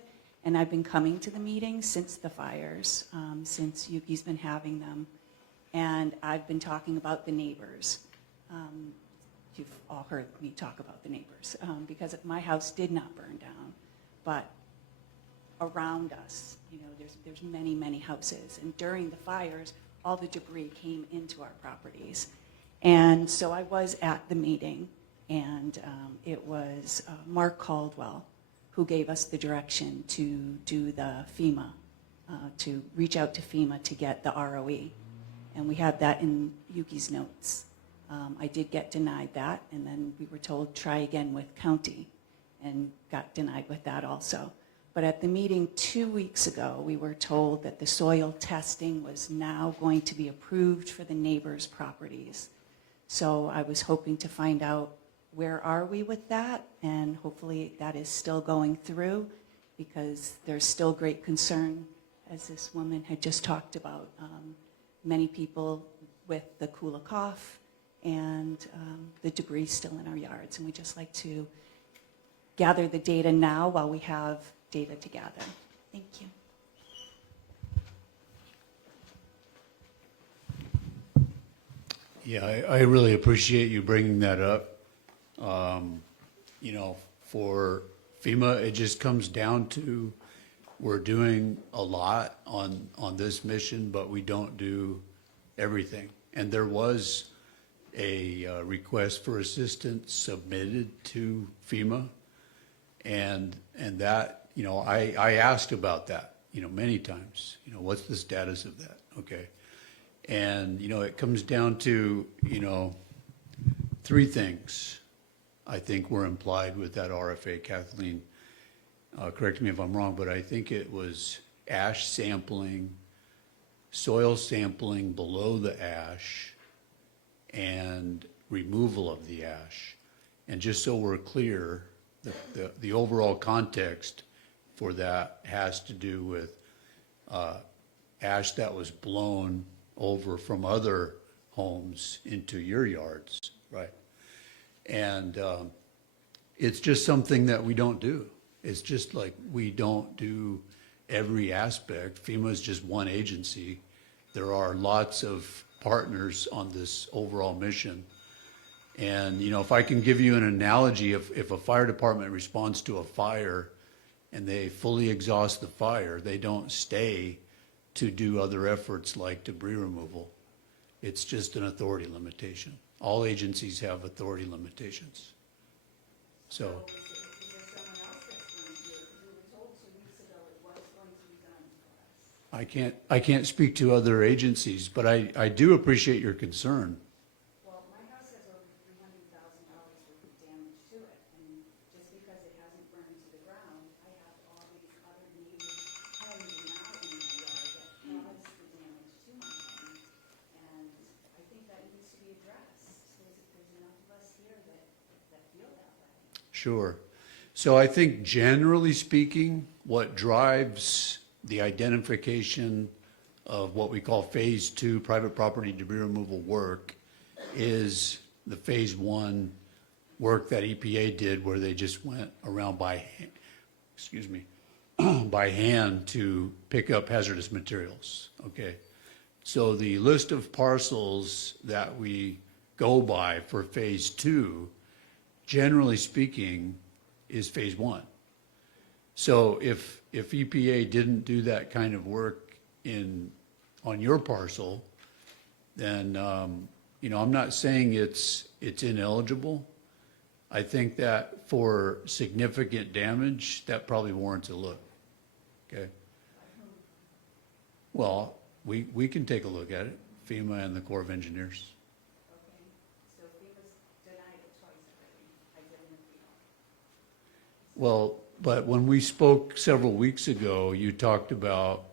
and I've been coming to the meetings since the fires, since Yuki's been having them, and I've been talking about the neighbors. You've all heard me talk about the neighbors, because my house did not burn down, but around us, you know, there's many, many houses. And during the fires, all the debris came into our properties. And so I was at the meeting, and it was Mark Caldwell who gave us the direction to do the FEMA, to reach out to FEMA to get the ROE. And we have that in Yuki's notes. I did get denied that, and then we were told try again with county, and got denied with that also. But at the meeting 2 weeks ago, we were told that the soil testing was now going to be approved for the neighbors' properties. So I was hoping to find out where are we with that, and hopefully that is still going through, because there's still great concern, as this woman had just talked about, many people with the Kula cough and the debris still in our yards. And we just like to gather the data now while we have data to gather. Thank you. Yeah, I really appreciate you bringing that up. You know, for FEMA, it just comes down to we're doing a lot on this mission, but we don't do everything. And there was a request for assistance submitted to FEMA, and that, you know, I asked about that, you know, many times, you know, what's the status of that? Okay. And, you know, it comes down to, you know, three things I think were implied with that RFA. Kathleen, correct me if I'm wrong, but I think it was ash sampling, soil sampling below the ash, and removal of the ash. And just so we're clear, the overall context for that has to do with ash that was blown over from other homes into your yards, right? And it's just something that we don't do. It's just like we don't do every aspect. FEMA is just one agency. There are lots of partners on this overall mission. And, you know, if I can give you an analogy, if a fire department responds to a fire and they fully exhaust the fire, they don't stay to do other efforts like debris removal. It's just an authority limitation. All agencies have authority limitations. So. I can't speak to other agencies, but I do appreciate your concern. Well, my house has over $300,000 worth of damage to it, and just because it hasn't burned to the ground here that feel that way. Sure. So I think generally speaking, what drives the identification of what we call phase 2 private property debris removal work is the phase 1 work that EPA did where they just went around by hand to pick up hazardous materials. Okay. So the list of parcels that we go by for phase 2, generally speaking, is phase 1. So if EPA didn't do that kind of work on your parcel, then I'm not saying it's ineligible. I think that for significant damage, that probably warrants a look. Okay. Well, we can take a look at it, FEMA and the Corps of Engineers. Okay, so FEMA's denied it twice already. I didn't agree. Well, but when we spoke several weeks ago, you talked about,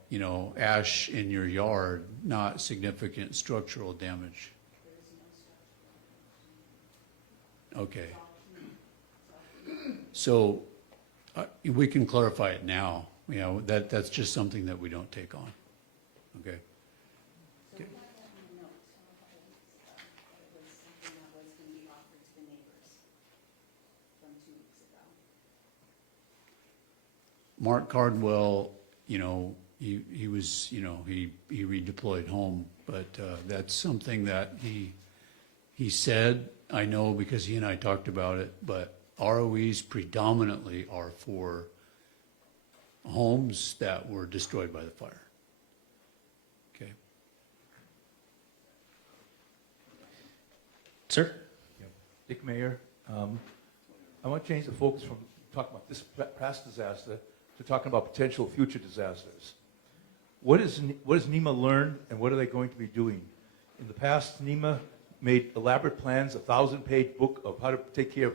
ash in your yard, not significant structural damage. There is no structural damage. Okay. So we can clarify it now. That's just something that we don't take on. Okay. So we have that in the notes from a couple weeks ago, that it was something that was going to be offered to the neighbors from 2 weeks ago. Mark Cardwell, he was, he redeployed home, but that's something that he said, I know because he and I talked about it, but ROEs predominantly are for homes that were destroyed by the fire. Okay. Sir? Dick Mayer. I want to change the focus from talking about this past disaster to talking about potential future disasters. What does NEMA learn, and what are they going to be doing? In the past, NEMA made elaborate plans, a 1,000-page book of how to take care of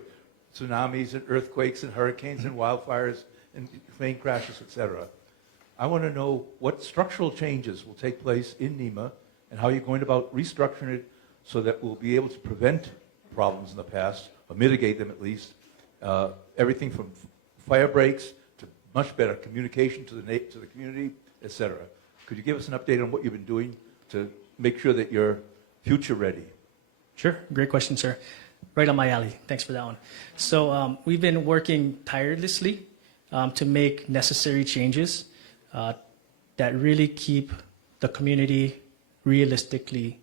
tsunamis and earthquakes and hurricanes and wildfires and plane crashes, etc. I want to know what structural changes will take place in NEMA and how you're going about restructuring it so that we'll be able to prevent problems in the past, or mitigate them at least. Everything from fire breaks to much better communication to the community, etc. Could you give us an update on what you've been doing to make sure that you're future ready? Sure, great question, sir. Right on my alley. Thanks for that one. So we've been working tirelessly to make necessary changes that really keep the community realistically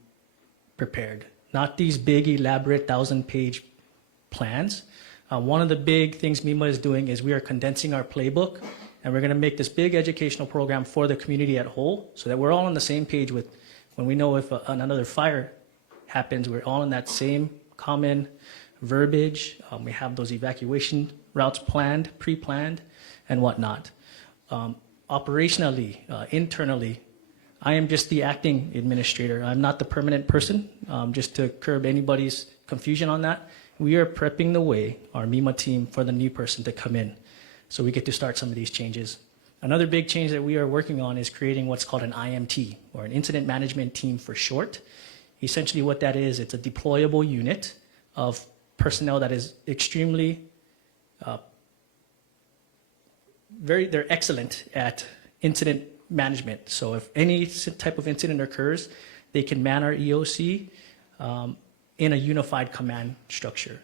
prepared. Not these big, elaborate 1,000-page plans. One of the big things MEMA is doing is we are condensing our playbook, and we're going to make this big educational program for the community at whole so that we're all on the same page with when we know if another fire happens, we're all in that same common verbiage. We have those evacuation routes planned, pre-planned, and whatnot. Operationally, internally, I am just the acting administrator. I'm not the permanent person, just to curb anybody's confusion on that. We are prepping the way, our MEMA team, for the new person to come in. So we get to start some of these changes. Another big change that we are working on is creating what's called an IMT, or an Incident Management Team for short. Essentially what that is, it's a deployable unit of personnel that is extremely, they're excellent at incident management. So if any type of incident occurs, they can man our EOC in a unified command structure.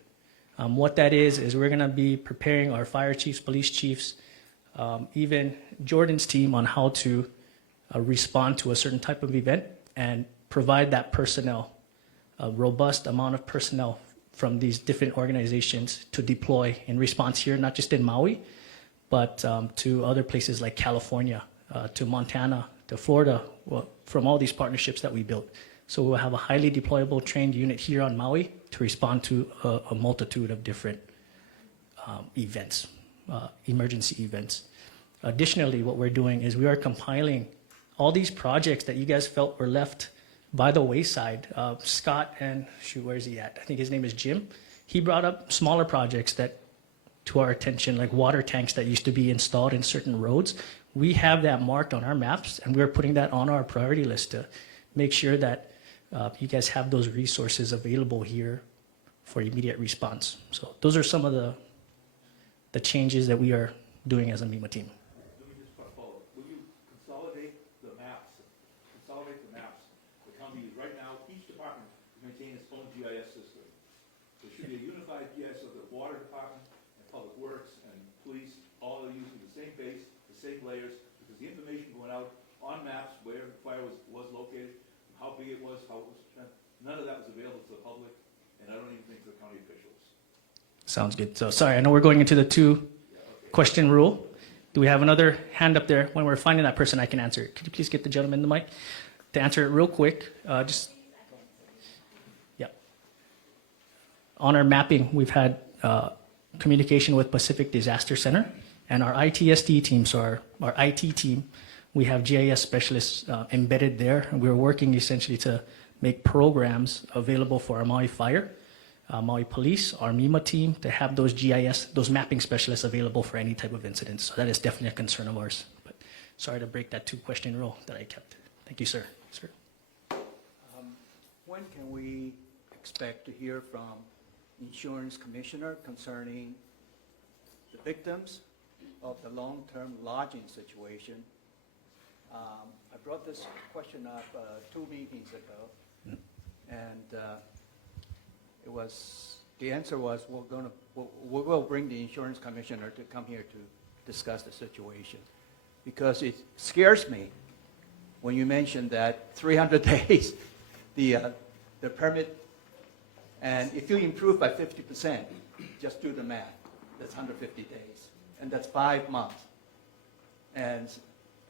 What that is we're gonna be preparing our fire chiefs, police chiefs, even Jordan's team on how to respond to a certain type of event and provide that personnel, a robust amount of personnel from these different organizations to deploy in response here, not just in Maui, but to other places like California, to Montana, to Florida, from all these partnerships that we built. So we'll have a highly deployable trained unit here on Maui to respond to a multitude of different events, emergency events. Additionally, what we're doing is we are compiling all these projects that you guys felt were left by the wayside. Scott and, where is he at? I think his name is Jim. He brought up smaller projects that, to our attention, like water tanks that used to be installed in certain roads. We have that marked on our maps, and we're putting that on our priority list to make sure that you guys have those resources available here for immediate response. So those are some of the changes that we are doing as a MEMA team. Let me just follow. Will you consolidate the maps? The county right now, each department maintains its own GIS system. There should be a unified GIS of the water department and public works and police, all are using the same base, the same layers, because the information going out on maps where the fire was located, how big it was, how it was spent, none of that was available to the public, and I don't even think to the county officials. Sounds good. So sorry, I know we're going into the two-question rule. Do we have another hand up there? When we're finding that person, I can answer it. Could you please get the gentleman the mic to answer it real quick? On our mapping, we've had communication with Pacific Disaster Center and our ITSD team, so our IT team. We have GIS specialists embedded there, and we're working essentially to make programs available for our Maui Fire, Maui Police, our MEMA team, to have those GIS, those mapping specialists available for any type of incidents. So that is definitely a concern of ours. But sorry to break that two-question rule that I kept. Thank you, sir. Sir. When can we expect to hear from insurance commissioner concerning the victims of the long-term lodging situation? I brought this question up 2 meetings ago, and the answer was we will bring the insurance commissioner to come here to discuss the situation, because it scares me when you mention that 300 days the permit. And if you improve by 50%, just do the math. That's 150 days. And that's 5 months. And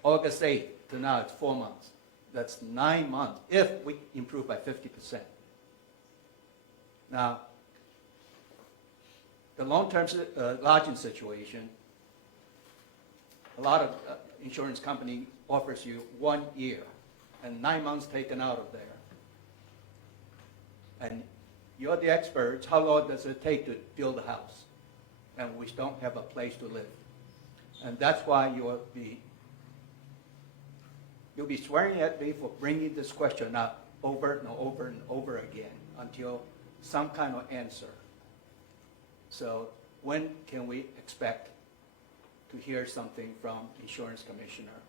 August 8th to now, it's 4 months. That's 9 months if we improve by 50%. Now, the long-term lodging situation, a lot of insurance company offers you 1 year and 9 months taken out of there. And you're the experts. How long does it take to build a house? And we don't have a place to live. And that's why you'll be swearing at me for bringing this question up over and over and over again until some kind of answer. So when can we expect to hear something from insurance commissioner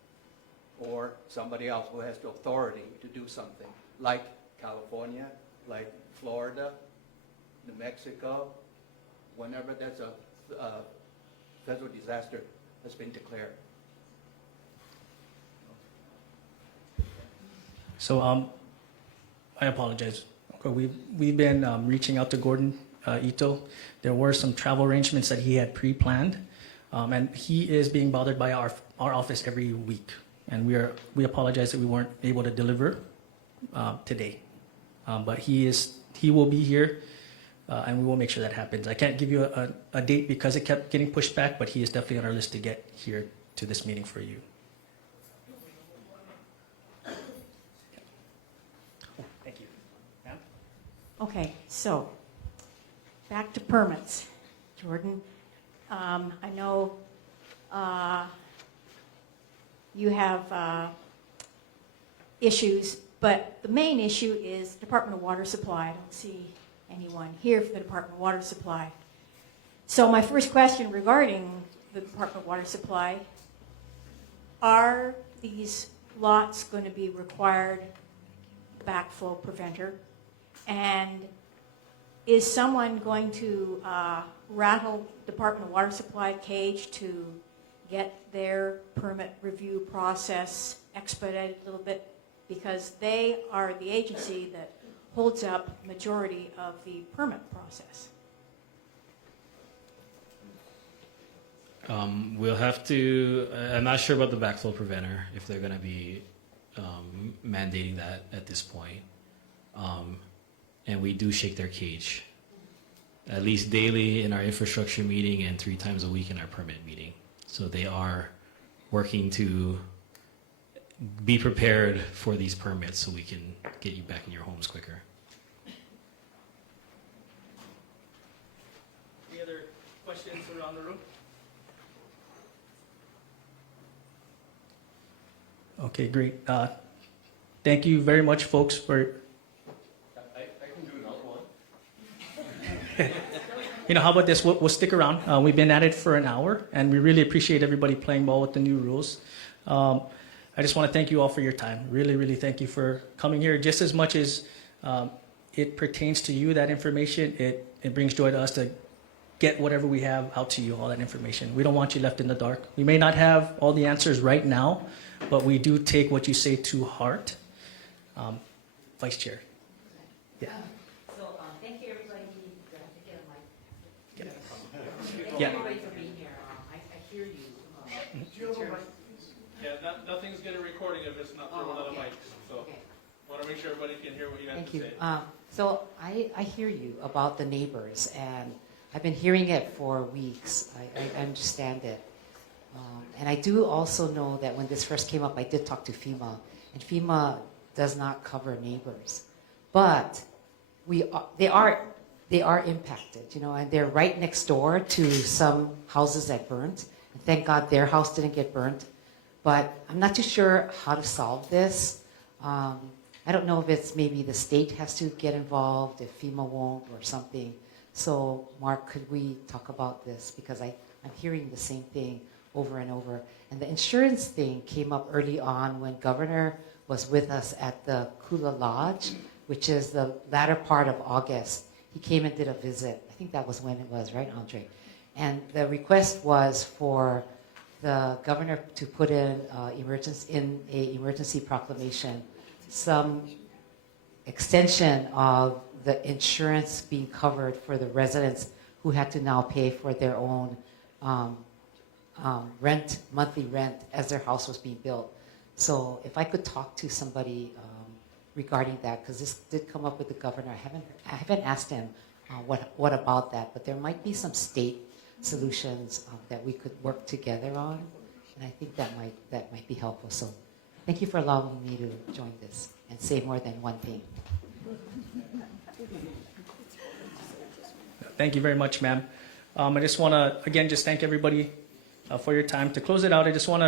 or somebody else who has the authority to do something, like California, like Florida, New Mexico, whenever there's a federal disaster has been declared? So I apologize. We've been reaching out to Gordon Ito. There were some travel arrangements that he had pre-planned, and he is being bothered by our office every week. And we apologize that we weren't able to deliver today. But he will be here, and we will make sure that happens. I can't give you a date because it kept getting pushed back, but he is definitely on our list to get here to this meeting for you. Thank you. Ma'am? Okay, so back to permits. Jordan, I know you have issues, but the main issue is Department of Water Supply. I don't see anyone here for the Department of Water Supply. So my first question regarding the Department of Water Supply, are these lots going to be required backflow preventer? And is someone going to rattle Department of Water Supply cage to get their permit review process expedited a little bit? Because they are the agency that holds up majority of the permit process. We'll have to, I'm not sure about the backflow preventer, if they're going to be mandating that at this point. And we do shake their cage, at least daily in our infrastructure meeting and 3 times a week in our permit meeting. So they are working to be prepared for these permits so we can get you back in your homes quicker. Any other questions around the room? Okay, great. Thank you very much, folks, for... I can do another one. How about this? We'll stick around. We've been at it for an hour, and we really appreciate everybody playing ball with the new rules. I just want to thank you all for your time. Really, really thank you for coming here. Just as much as it pertains to you, that information, it brings joy to us to get whatever we have out to you, all that information. We don't want you left in the dark. We may not have all the answers right now, but we do take what you say to heart. Vice Chair. Yeah. Thank you, everybody. Thank Yeah. you, everybody, for being here. I hear you. Yeah, nothing's getting recording if it's not through one of the mics. So want to make sure everybody can hear what you have Thank to you. say. So I hear you about the neighbors, and I've been hearing it for weeks. I understand it. And I do also know that when this first came up, I did talk to FEMA, and FEMA does not cover neighbors. But they are impacted, and they're right next door to some houses that burnt. And thank God their house didn't get burnt. But I'm not too sure how to solve this. I don't know if it's maybe the state has to get involved, if FEMA won't or something. So Mark, could we talk about this? Because I'm hearing the same thing over and over. And the insurance thing came up early on when Governor was with us at the Kula Lodge, which is the latter part of August. He came and did a visit. I think that was when it was, right, Andre? And the request was for the governor to put in an emergency proclamation, some extension of the insurance being covered for the residents who had to now pay for their own monthly rent as their house was being built. So if I could talk to somebody regarding that, because this did come up with the governor. I haven't asked him what about that, but there might be some state solutions that we could work together on, and I think that might be helpful. So thank you for allowing me to join this and say more than one thing. Thank you very much, ma'am. I just want to, again, just thank everybody for your time. To close it out, I just want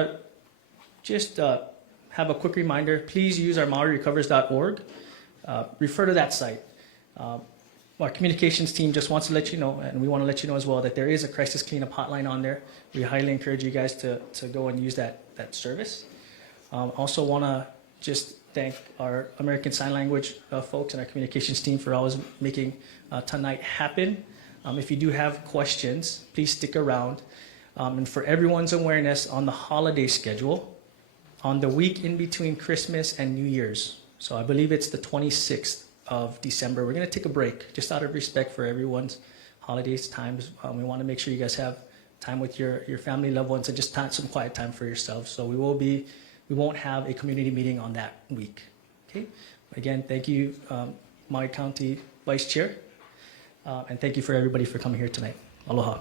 to have a quick reminder. Please use our MauiRecovers.org. Refer to that site. Our communications team just wants to let you know, and we want to let you know as well, that there is a crisis cleanup hotline on there. We highly encourage you guys to go and use that service. Also want to just thank our American Sign Language folks and our communications team for always making tonight happen. If you do have questions, please stick around. And for everyone's awareness, on the holiday schedule, on the week in between Christmas and New Year's, so I believe it's the 26th of December, we're going to take a break, just out of respect for everyone's holidays, times. We want to make sure you guys have time with your family, loved ones, and just some quiet time for yourselves. So we won't have a community meeting on that week. Okay. Again, thank you, Maui County Vice Chair, and thank you for everybody for coming here tonight. Aloha.